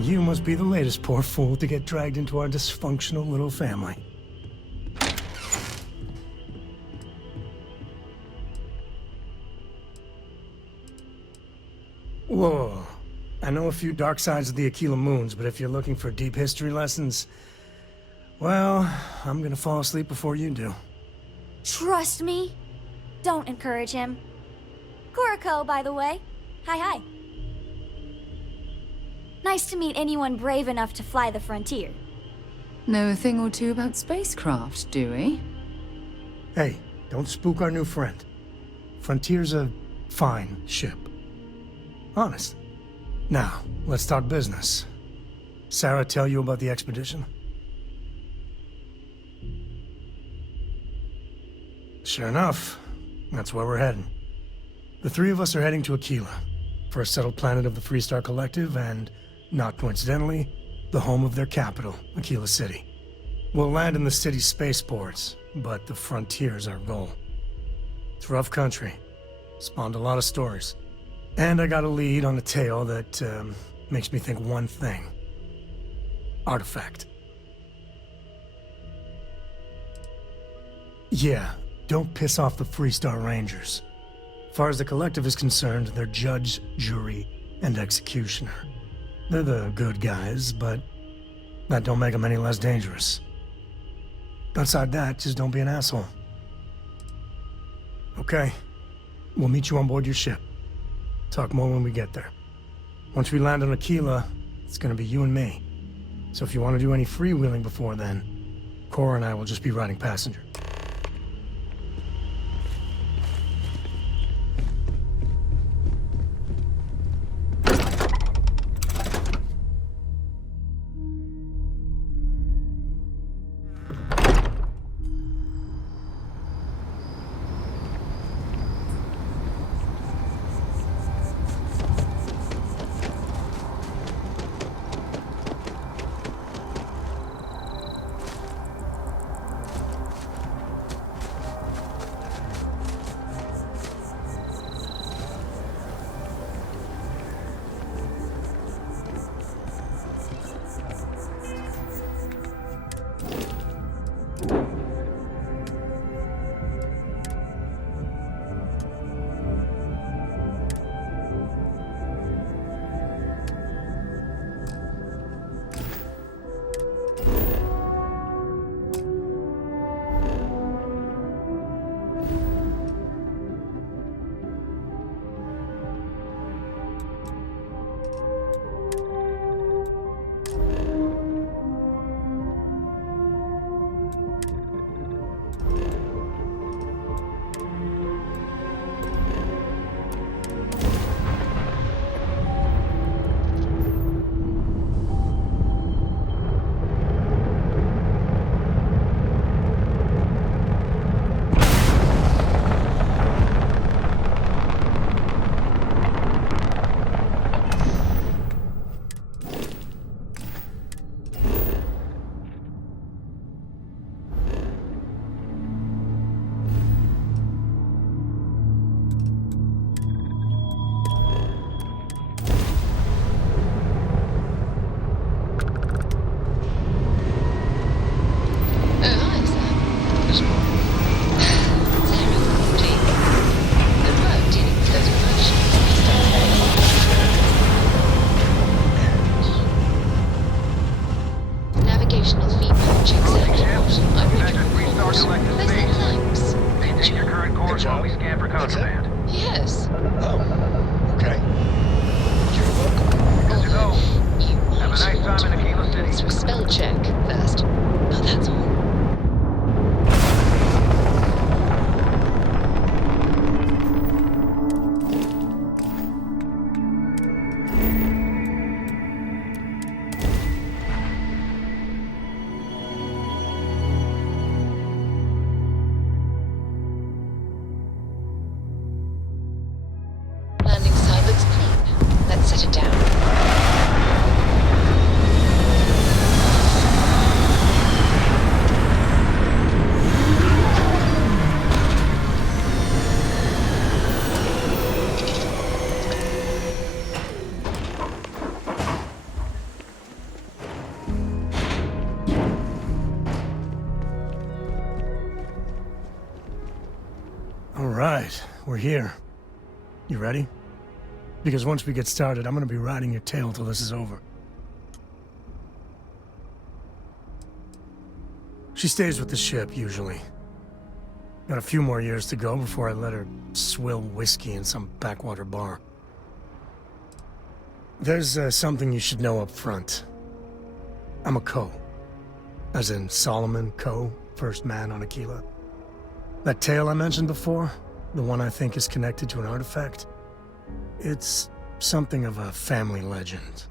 And you must be the latest poor fool to get dragged into our dysfunctional little family. Whoa. I know a few dark sides of the Aquila Moons, but if you're looking for deep history lessons, well, I'm gonna fall asleep before you do. Trust me. Don't encourage him. Kuriko, by the way. Hi. Nice to meet anyone brave enough to fly the frontier. Know a thing or two about spacecraft, do we? Hey, don't spook our new friend. Frontier's a fine ship. Honest. Now, let's talk business. Sarah tell you about the expedition? Sure enough, that's where we're heading. The three of us are heading to Aquila, first settled planet of the Freestar Collective and, not coincidentally, the home of their capital, Aquila City. We'll land in the city's spaceports, but the frontier's our goal. It's rough country. Spawned a lot of stories. And I got a lead on a tale that makes me think one thing. Artifact. Yeah, don't piss off the Freestar Rangers. As far as the Collective is concerned, they're judge, jury, and executioner. They're the good guys, but that don't make them any less dangerous. Outside that, just don't be an asshole. Okay. We'll meet you on board your ship. Talk more when we get there. Once we land on Aquila, it's gonna be you and me. So if you want to do any freewheeling before then, Cora and I will just be riding passenger. All right, we're here. You ready? Because once we get started, I'm gonna be riding your tail till this is over. She stays with the ship, usually. Got a few more years to go before I let her swill whiskey in some backwater bar. There's something you should know up front. I'm a Co. As in Solomon Co., first man on Aquila. That tale I mentioned before, the one I think is connected to an artifact, it's something of a family legend.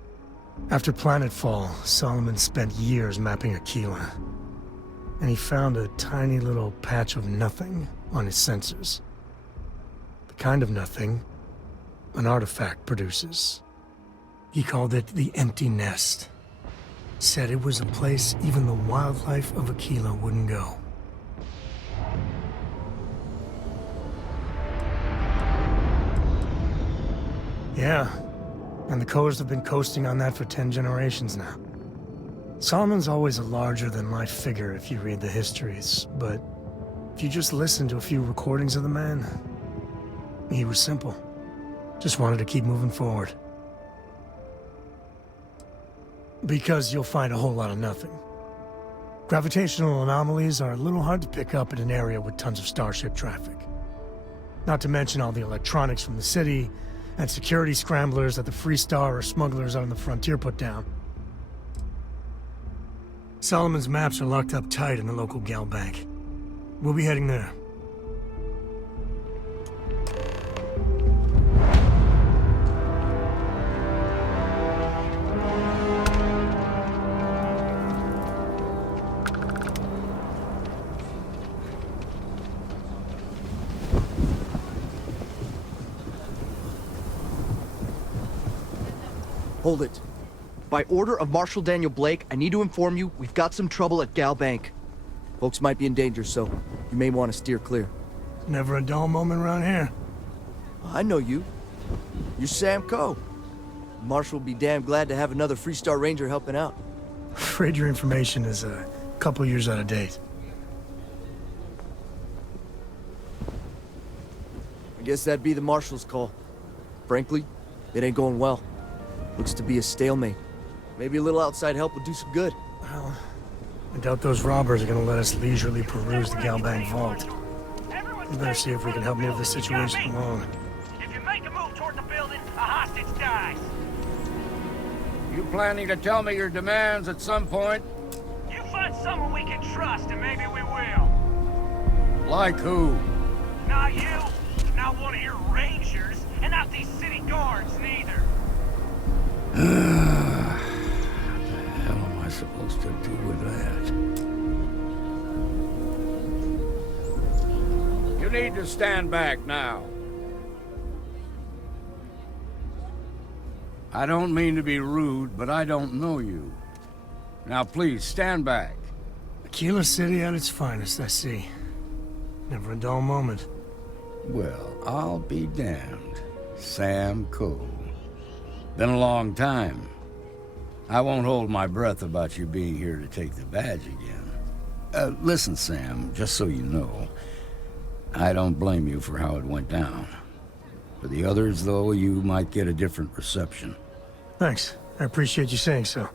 After Planetfall, Solomon spent years mapping Aquila, and he found a tiny little patch of nothing on his sensors. The kind of nothing an artifact produces. He called it the Empty Nest. Said it was a place even the wildlife of Aquila wouldn't go. Yeah, and the Coors have been coasting on that for 10 generations now. Solomon's always a larger-than-life figure if you read the histories, but if you just listen to a few recordings of the man, he was simple. Just wanted to keep moving forward. Because you'll find a whole lot of nothing. Gravitational anomalies are a little hard to pick up in an area with tons of starship traffic. Not to mention all the electronics from the city, and security scramblers that the Freestar or smugglers out on the frontier put down. Solomon's maps are locked up tight in the local gal bank. We'll be heading there. Hold it. By order of Marshal Daniel Blake, I need to inform you we've got some trouble at Gal Bank. Folks might be in danger, so you may want to steer clear. Never a dull moment around here. I know you. You're Sam Coe. Marshal will be damn glad to have another Freestar Ranger helping out. Afraid your information is a couple years out of date. I guess that'd be the Marshal's call. Frankly, it ain't going well. Looks to be a stalemate. Maybe a little outside help would do some good. Well, I doubt those robbers are gonna let us leisurely peruse the Galbank vault. We better see if we can help move this situation along. If you make a move toward the building, a hostage dies. You planning to tell me your demands at some point? You find someone we can trust, and maybe we will. Like who? Not you, not one of your rangers, and not these city guards, neither. What the hell am I supposed to do with that? You need to stand back now. I don't mean to be rude, but I don't know you. Now please, stand back. Aquila City at its finest, I see. Never a dull moment. Well, I'll be damned. Sam Coe. Been a long time. I won't hold my breath about you being here to take the badge again. Listen, Sam, just so you know, I don't blame you for how it went down. For the others, though, you might get a different reception. Thanks. I appreciate you saying so.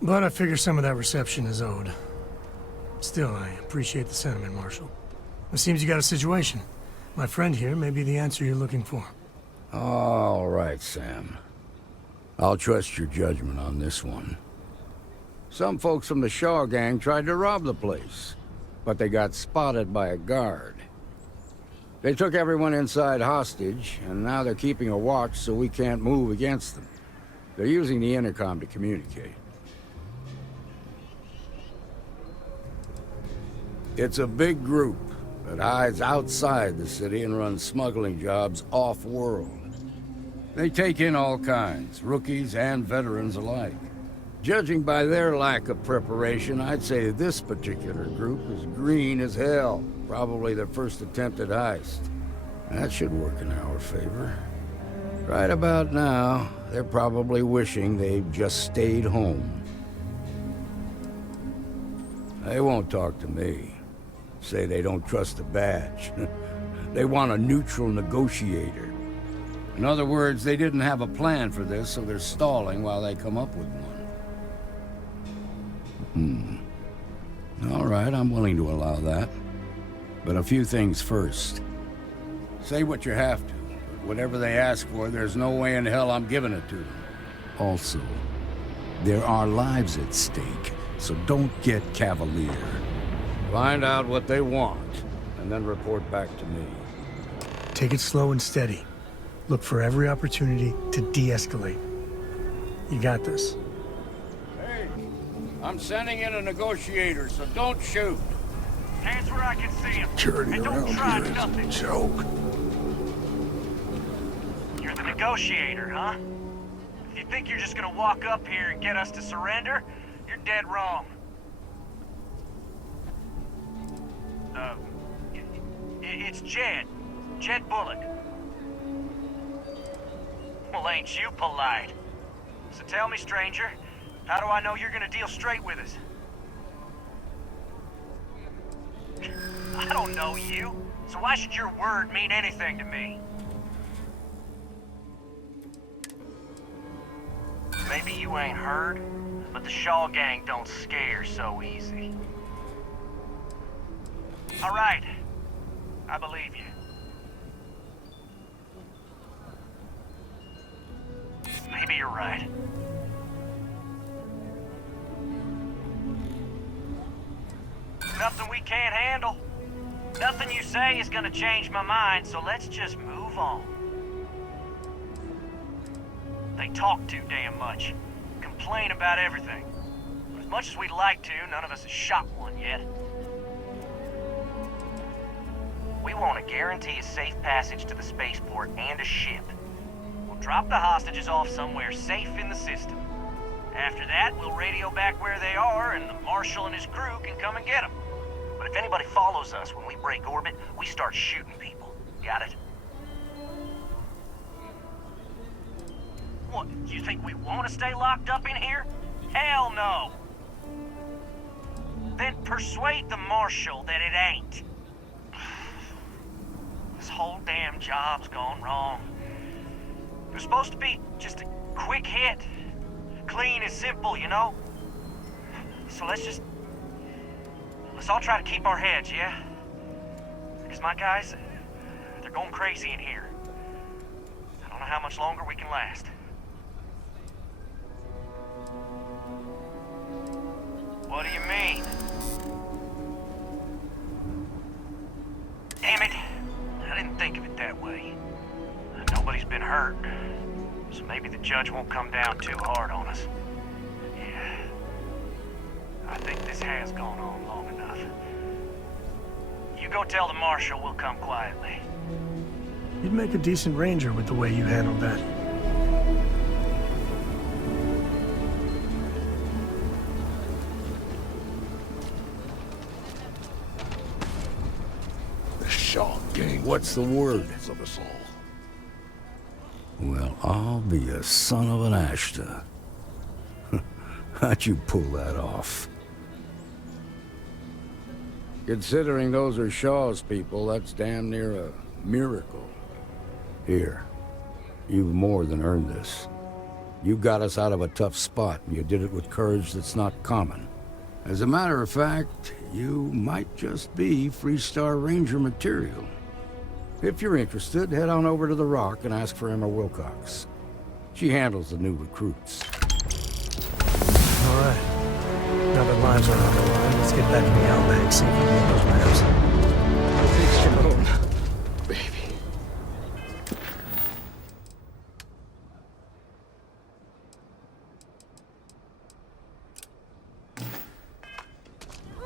But I figure some of that reception is owed. Still, I appreciate the sentiment, Marshal. It seems you got a situation. My friend here may be the answer you're looking for. All right, Sam. I'll trust your judgment on this one. Some folks from the Shaw gang tried to rob the place, but they got spotted by a guard. They took everyone inside hostage, and now they're keeping a watch so we can't move against them. They're using the intercom to communicate. It's a big group that hides outside the city and runs smuggling jobs off-world. They take in all kinds, rookies and veterans alike. Judging by their lack of preparation, I'd say this particular group is green as hell. Probably their first attempt at heist. That should work in our favor. Right about now, they're probably wishing they'd just stayed home. They won't talk to me. Say they don't trust the badge. They want a neutral negotiator. In other words, they didn't have a plan for this, so they're stalling while they come up with one. All right, I'm willing to allow that. But a few things first. Say what you have to, but whatever they ask for, there's no way in hell I'm giving it to them. Also, there are lives at stake, so don't get cavalier. Find out what they want, and then report back to me. Take it slow and steady. Look for every opportunity to de-escalate. You got this. Hey, I'm sending in a negotiator, so don't shoot. Hands where I can see him. Security And don't around try here is nothing. a joke. You're the negotiator, huh? If you think you're just gonna walk up here and get us to surrender, you're dead wrong. It's Jed. Jed Bullock. Well, ain't you polite? So tell me, stranger, how do I know you're gonna deal straight with us? I don't know you, so why should your word mean anything to me? Maybe you ain't heard, but the Shaw gang don't scare so easy. All right, I believe you. Maybe you're right. Nothing we can't handle. Nothing you say is gonna change my mind, so let's just move on. They talk too damn much. Complain about everything. But as much as we'd like to, none of us has shot one yet. We want to guarantee a safe passage to the spaceport and a ship. We'll drop the hostages off somewhere safe in the system. After that, we'll radio back where they are, and the Marshal and his crew can come and get them. But if anybody follows us when we break orbit, we start shooting people. Got it? What, you think we want to stay locked up in here? Hell no! Then persuade the Marshal that it ain't. This whole damn job's gone wrong. It was supposed to be just a quick hit. Clean and simple, you know? So let's all try to keep our heads, yeah? Because my guys, they're going crazy in here. I don't know how much longer we can last. What do you mean? Damn it. I didn't think of it that way. Nobody's been hurt, so maybe the judge won't come down too hard on us. Yeah. I think this has gone on long enough. You go tell the Marshal we'll come quietly. You'd make a decent ranger with the way you handled that. The Shaw gang. What's the word? Of us all. Well, I'll be a son of an Ashta. How'd you pull that off? Considering those are Shaw's people, that's damn near a miracle. Here, you've more than earned this. You got us out of a tough spot, and you did it with courage that's not common. As a matter of fact, you might just be Freestar Ranger material. If you're interested, head on over to the Rock and ask for Emma Wilcox. She handles the new recruits. All right. Now that lives are on the line, let's get back in the Outback, see if we can get those maps. It's your own, baby.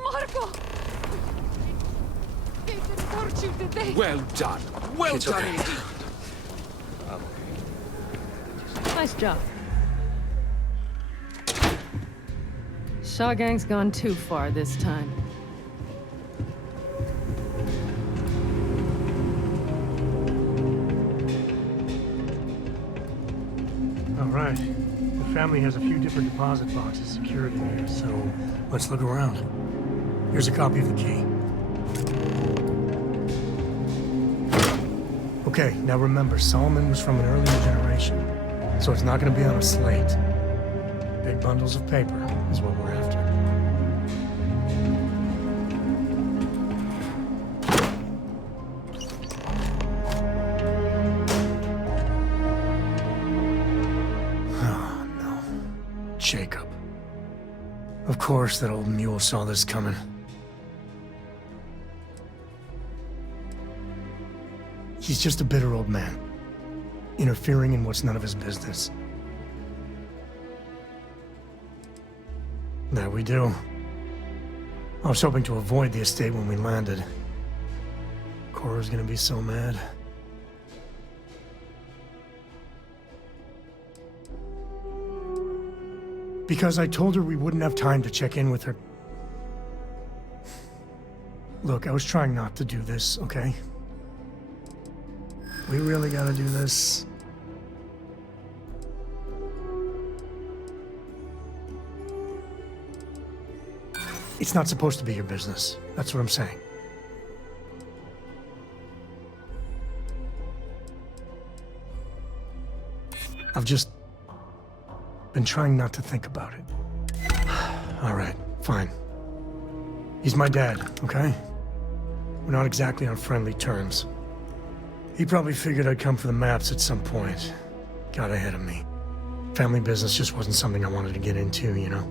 Marco! They didn't hurt you, did they? Well done. Well done indeed. Nice job. Shaw Gang's gone too far this time. All right. The family has a few different deposit boxes secured in here, so let's look around. Here's a copy of the key. Okay, now remember, Solomon was from an earlier generation, so it's not going to be on a slate. Big bundles of paper is what we're after. Oh, no. Jacob. Of course that old mule saw this coming. He's just a bitter old man, interfering in what's none of his business. That we do. I was hoping to avoid the estate when we landed. Cora's gonna be so mad. Because I told her we wouldn't have time to check in with her. Look, I was trying not to do this, okay? We really gotta do this. It's not supposed to be your business. That's what I'm saying. I've just been trying not to think about it. All right, fine. He's my dad, okay? We're not exactly on friendly terms. He probably figured I'd come for the maps at some point. Got ahead of me. Family business just wasn't something I wanted to get into, you know?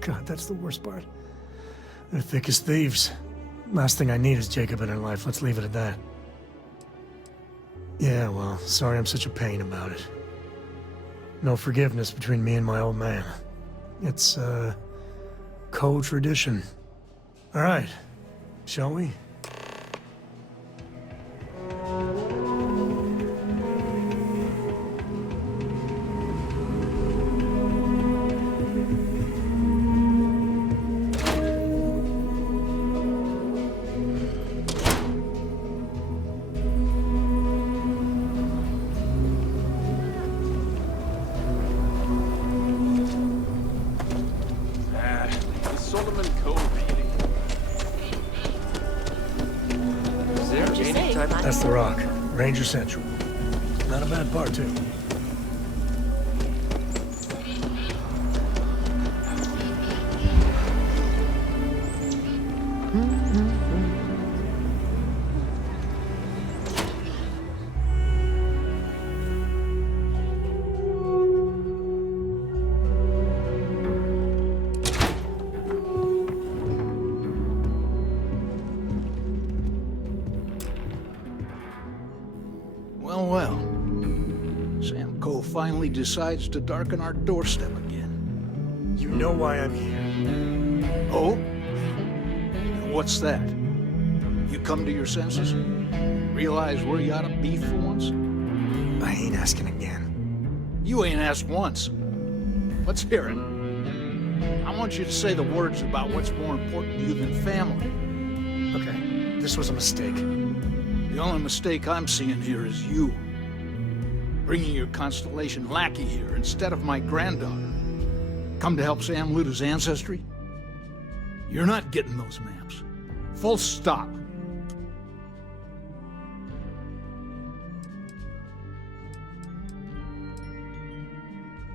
God, that's the worst part. They're thick as thieves. Last thing I need is Jacob in her life. Let's leave it at that. Yeah, well, sorry I'm such a pain about it. No forgiveness between me and my old man. It's, co-tradition. All right, shall we? That's the Rock. Ranger Central. Not a bad bar, too. Well. Sam Cole finally decides to darken our doorstep again. You know why I'm here. Oh? And what's that? You come to your senses? Realize where you ought to be for once? I ain't asking again. You ain't asked once. Let's hear it. I want you to say the words about what's more important to you than family. Okay, this was a mistake. The only mistake I'm seeing here is you. Bringing your Constellation lackey here instead of my granddaughter. Come to help Sam loot his ancestry? You're not getting those maps. Full stop.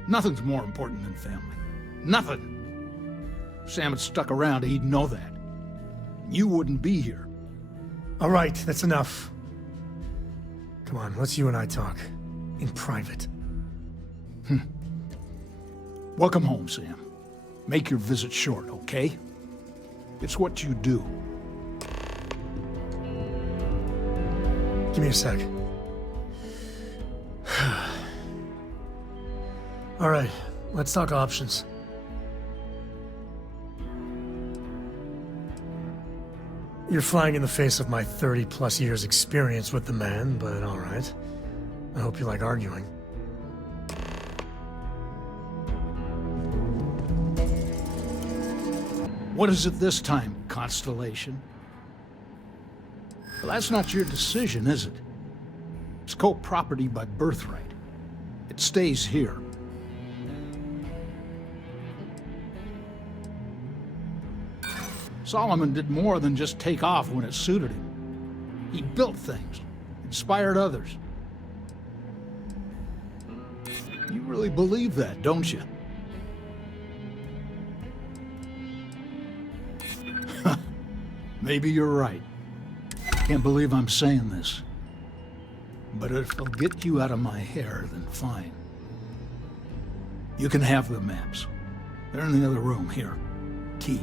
Nothing's more important than family. Nothing. If Sam had stuck around, he'd know that. You wouldn't be here. All right, that's enough. Come on, let's you and I talk. In private. Welcome home, Sam. Make your visit short, okay? It's what you do. Give me a sec. All right, let's talk options. You're flying in the face of my 30-plus years experience with the man, but all right. I hope you like arguing. What is it this time, Constellation? Well, that's not your decision, is it? It's co-property by birthright. It stays here. Solomon did more than just take off when it suited him. He built things, inspired others. You really believe that, don't you? Maybe you're right. Can't believe I'm saying this. But if it'll get you out of my hair, then fine. You can have the maps. They're in the other room. Here. Key.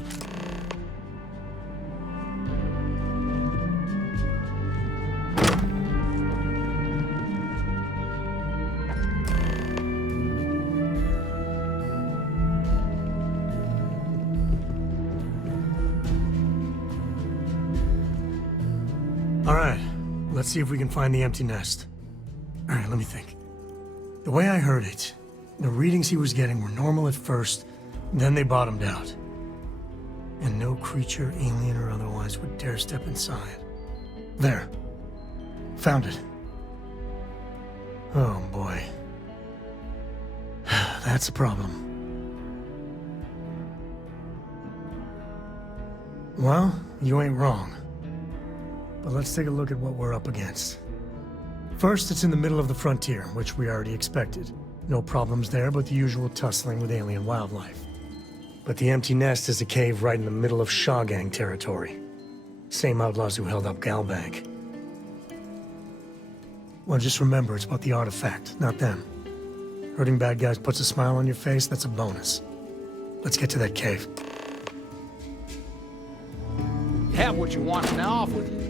All right, let's see if we can find the empty nest. All right, let me think. The way I heard it, the readings he was getting were normal at first, then they bottomed out. And no creature, alien or otherwise, would dare step inside. There. Found it. Oh boy. That's a problem. Well, you ain't wrong. But let's take a look at what we're up against. First, it's in the middle of the frontier, which we already expected. No problems there, but the usual tussling with alien wildlife. But the empty nest is a cave right in the middle of Shaw Gang territory. Same outlaws who held up Galbank. Well, just remember, it's about the artifact, not them. Hurting bad guys puts a smile on your face, that's a bonus. Let's get to that cave. You have what you want, now off with you.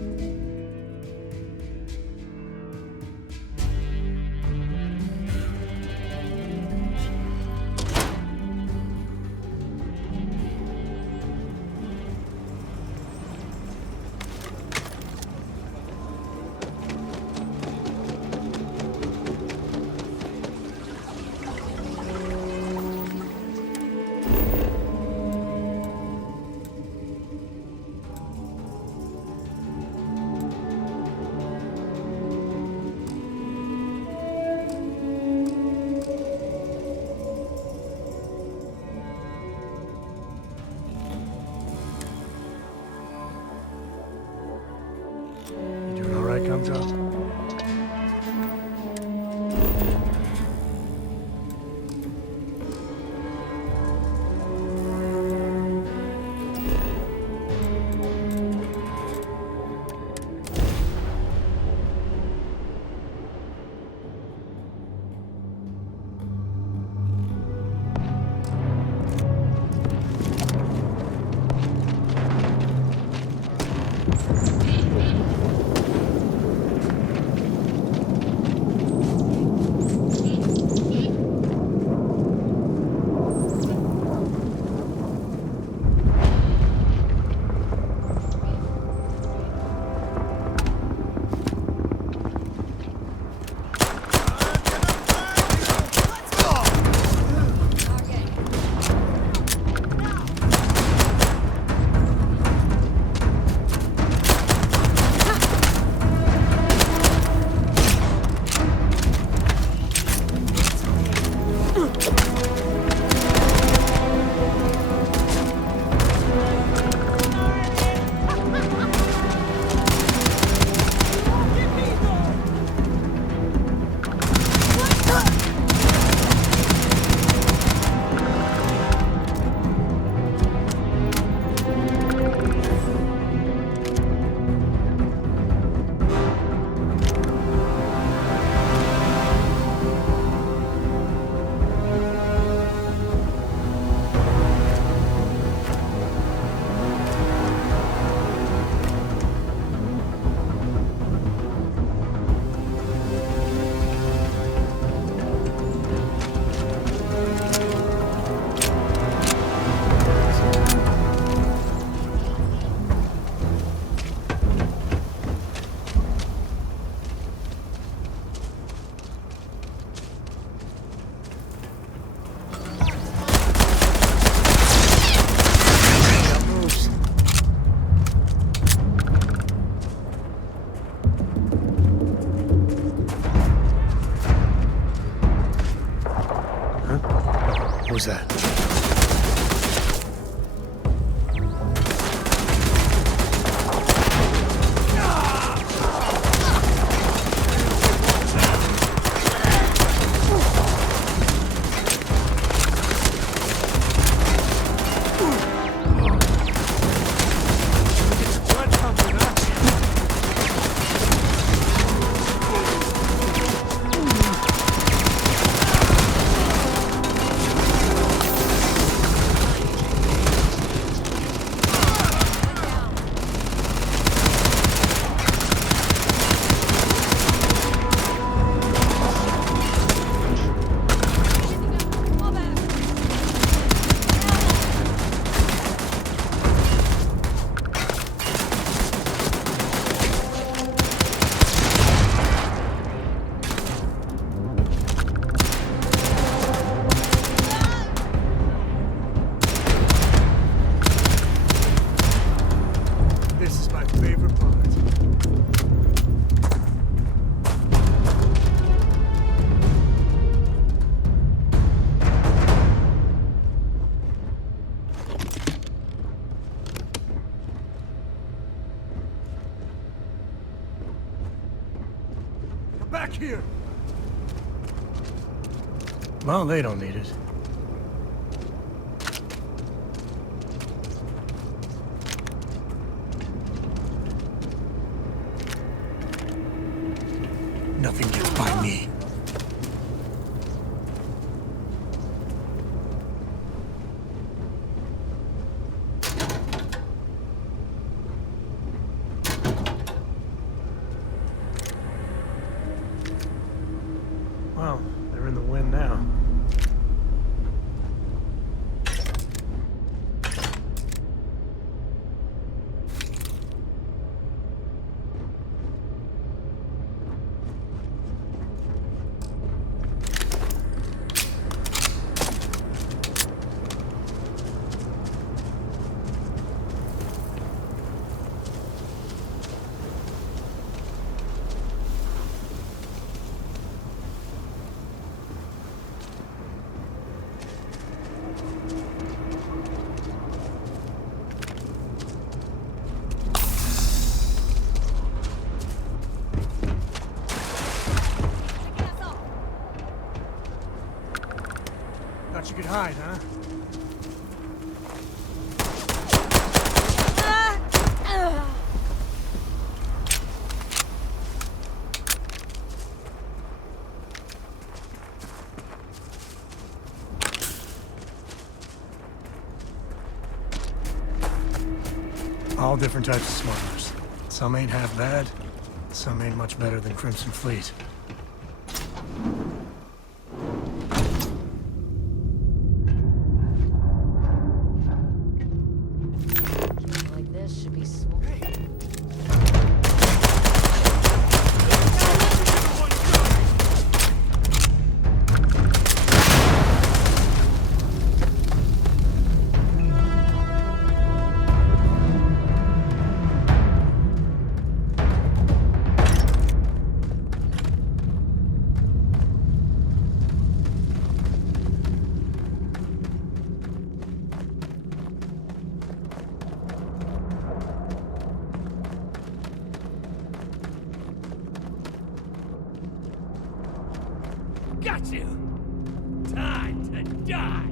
You doing all right, Gumdrop? Back here! Well, they don't need it. Nothing gets by me. Well, they're in the wind now. Thought you could hide, huh? All different types of smugglers. Some ain't half bad, some ain't much better than Crimson Fleet. Like this should be small. Got you! Time to die!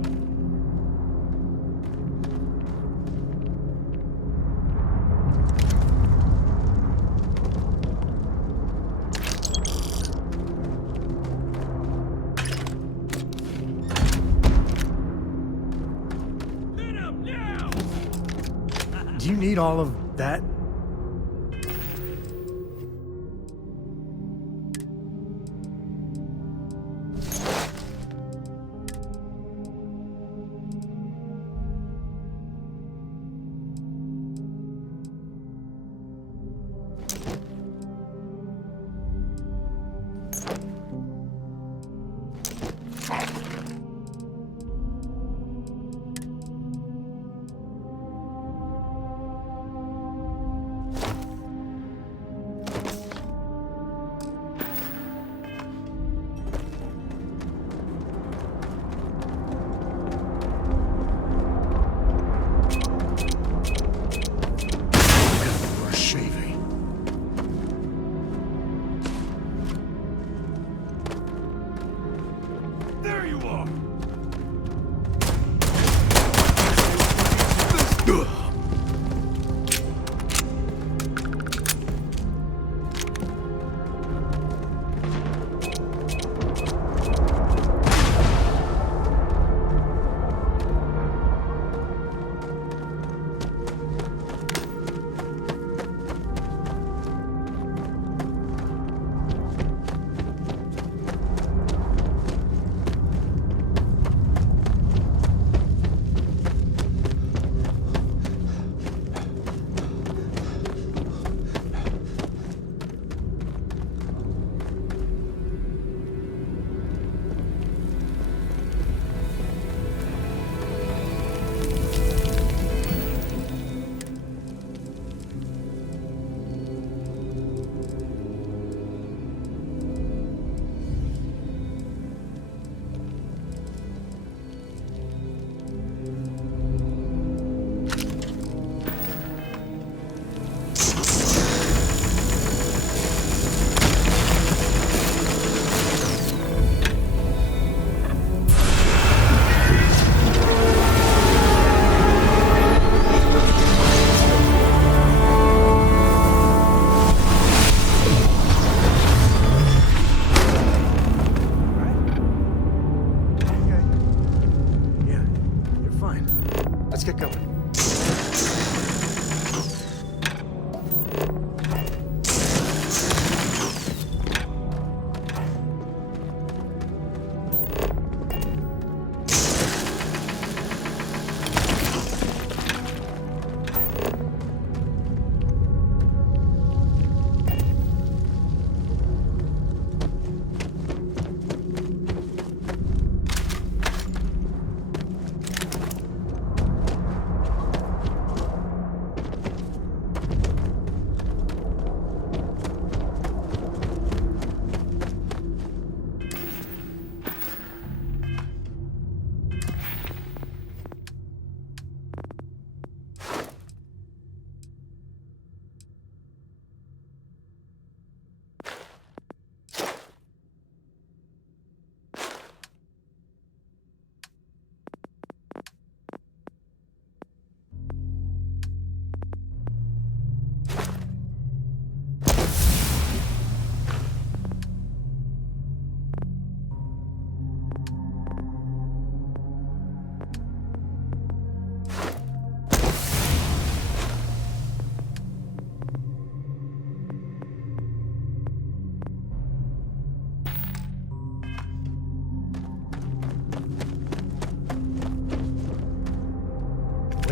Hit him now! Do you need all of that?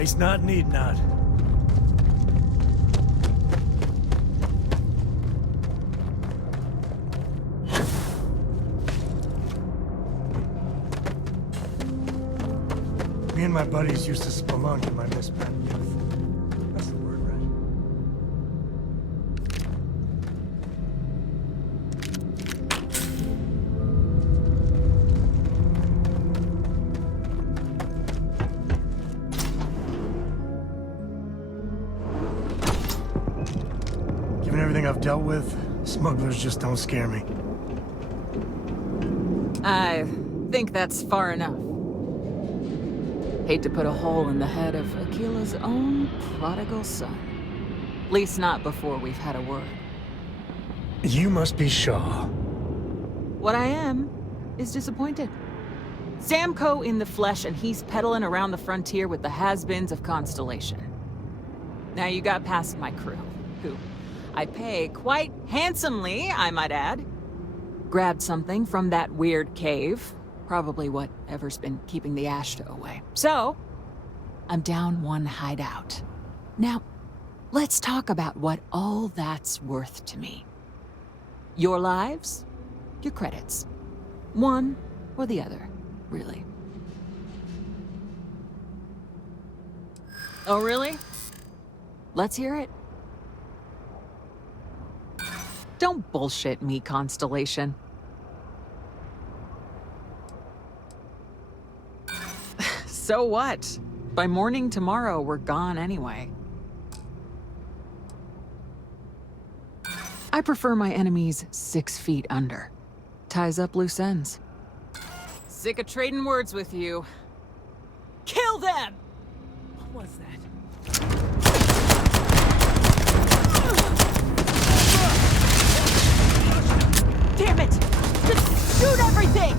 least not need not. Me and my buddies used to spelunk in my misspent youth. That's the word, right? Given everything I've dealt with, smugglers just don't scare me. I think that's far enough. Hate to put a hole in the head of Akila's own prodigal son. At least not before we've had a word. You must be Shaw. What I am is disappointed. Samco in the flesh, and he's peddling around the frontier with the has-beens of Constellation. Now you got past my crew, who I pay quite handsomely, I might add. Grabbed something from that weird cave. Probably whatever's been keeping the Ashta away. So, I'm down one hideout. Now, let's talk about what all that's worth to me. Your lives, your credits. One or the other, really. Oh, really? Let's hear it. Don't bullshit me, Constellation. So what? By morning tomorrow, we're gone anyway. I prefer my enemies 6 feet under. Ties up loose ends. Sick of trading words with you. Kill them! What was that? Damn it! Just shoot everything!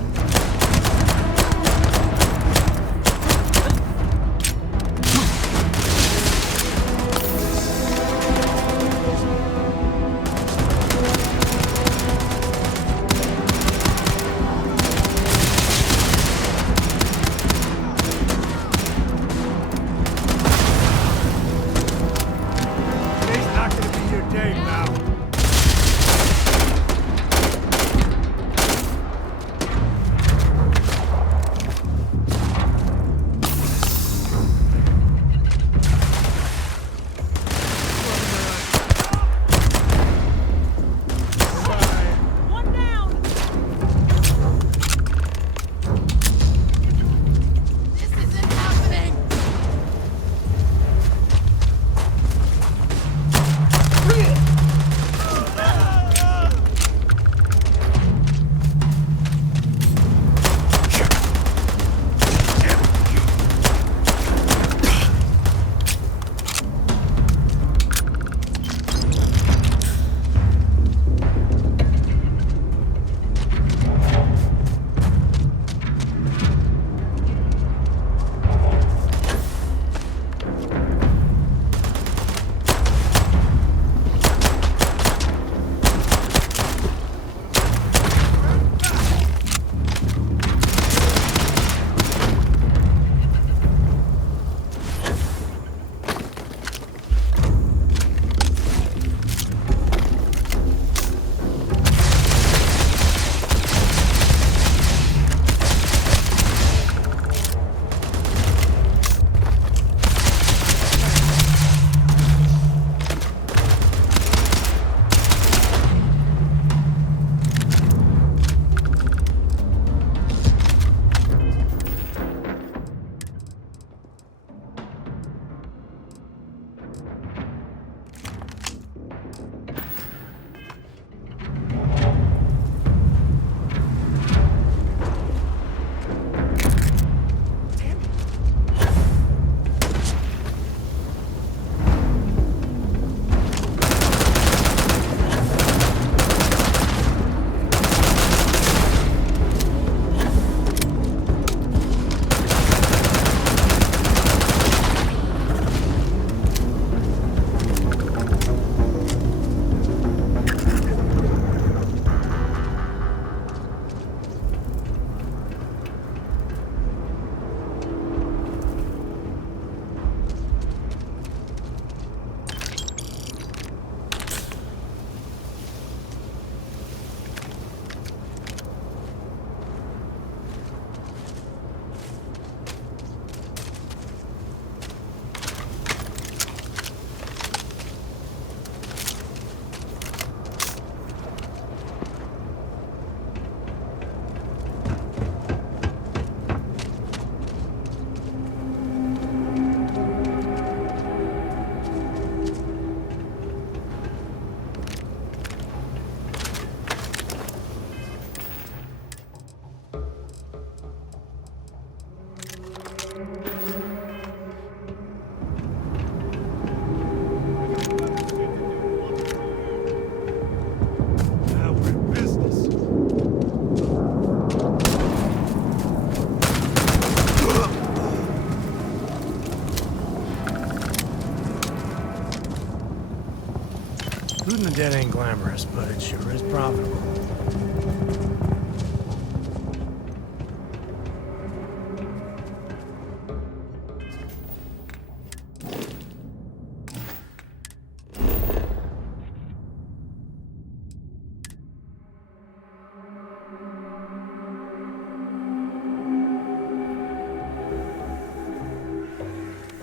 Fruit in the dead ain't glamorous, but it sure is profitable.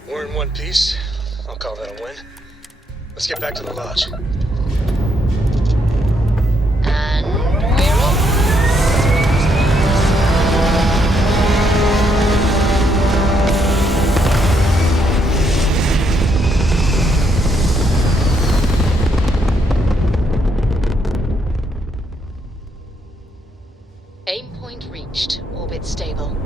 We're in one piece. I'll call that a win. Let's get back to the lodge. And we're off. Aim point reached. Orbit stable.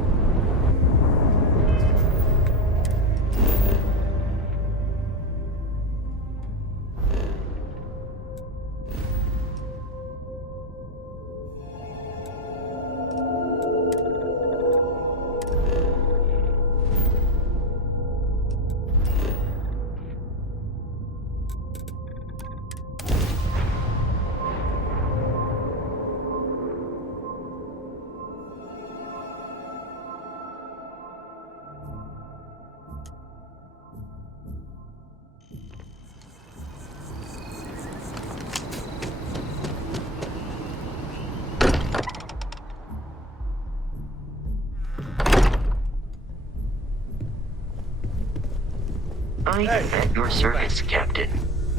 I am at your service, Captain.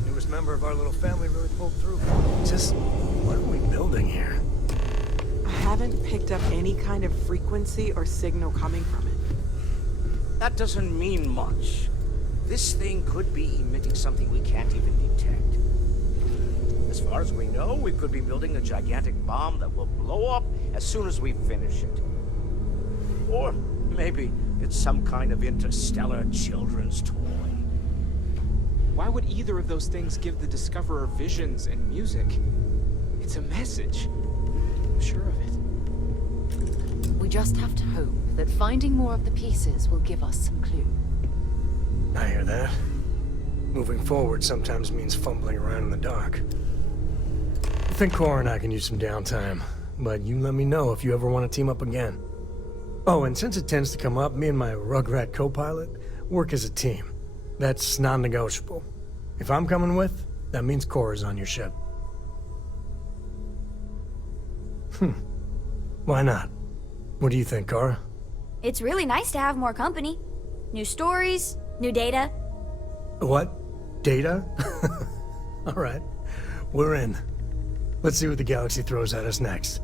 Newest member of our little family really pulled through. Just, what are we building here? I haven't picked up any kind of frequency or signal coming from it. That doesn't mean much. This thing could be emitting something we can't even detect. As far as we know, we could be building a gigantic bomb that will blow up as soon as we finish it. Or maybe it's some kind of interstellar children's toy. Why would either of those things give the Discoverer visions and music? It's a message. I'm sure of it. We just have to hope that finding more of the pieces will give us some clue. I hear that. Moving forward sometimes means fumbling around in the dark. I think Cora and I can use some downtime, but you let me know if you ever want to team up again. Oh, and since it tends to come up, me and my Rugrat co-pilot work as a team. That's non-negotiable. If I'm coming with, that means Cora's on your ship. Why not? What do you think, Cora? It's really nice to have more company. New stories, new data. What? Data? All right. We're in. Let's see what the galaxy throws at us next.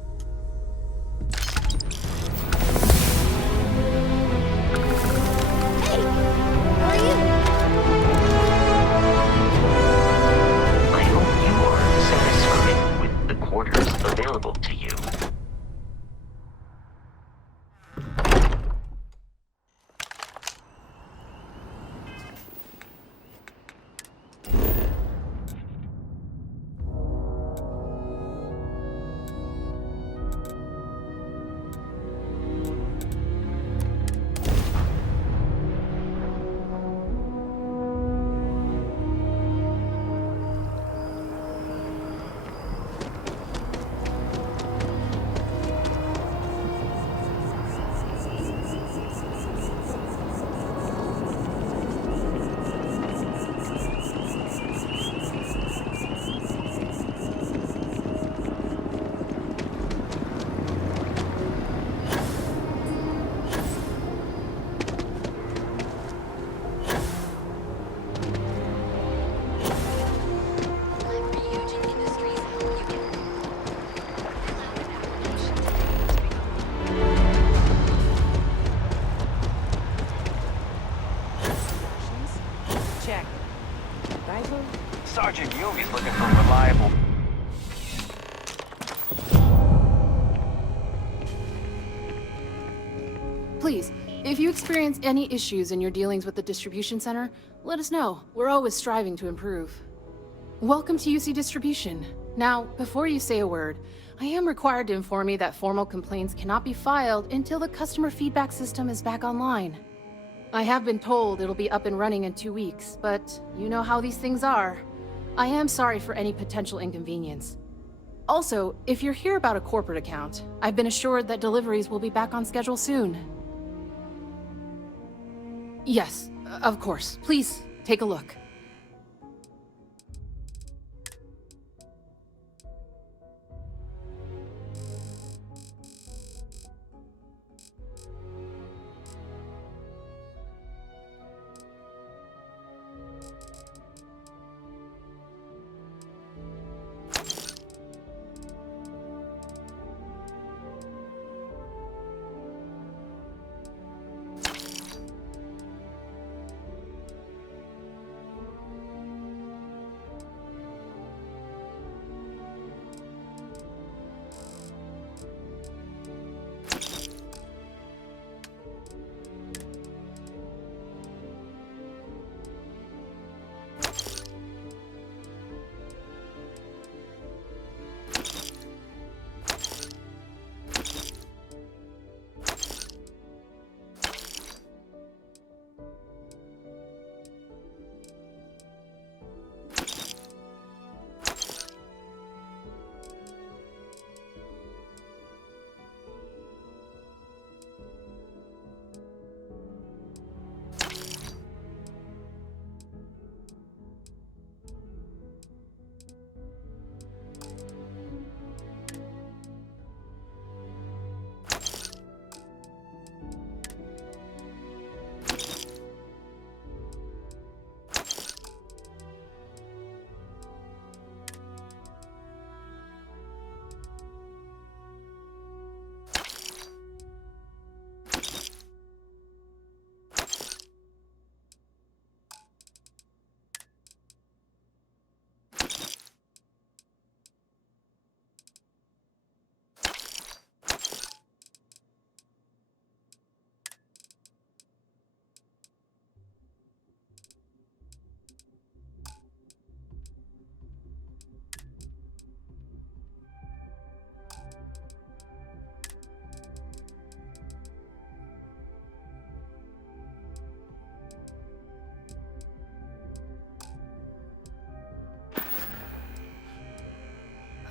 I hope you are satisfied with the quarters available to you. Sergeant Yugi's looking for reliable... Please, if you experience any issues in your dealings with the distribution center, let us know. We're always striving to improve. Welcome to UC Distribution. Now, before you say a word, I am required to inform you that formal complaints cannot be filed until the customer feedback system is back online. I have been told it'll be up and running in 2 weeks, but you know how these things are. I am sorry for any potential inconvenience. Also, if you're here about a corporate account, I've been assured that deliveries will be back on schedule soon. Yes, of course. Please, take a look.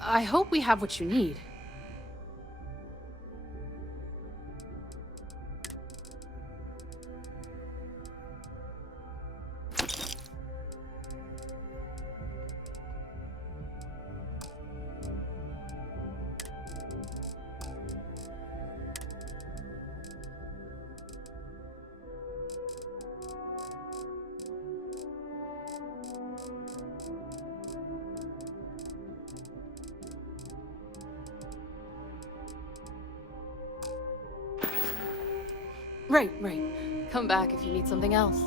I hope we have what you need. Right. Come back if you need something else.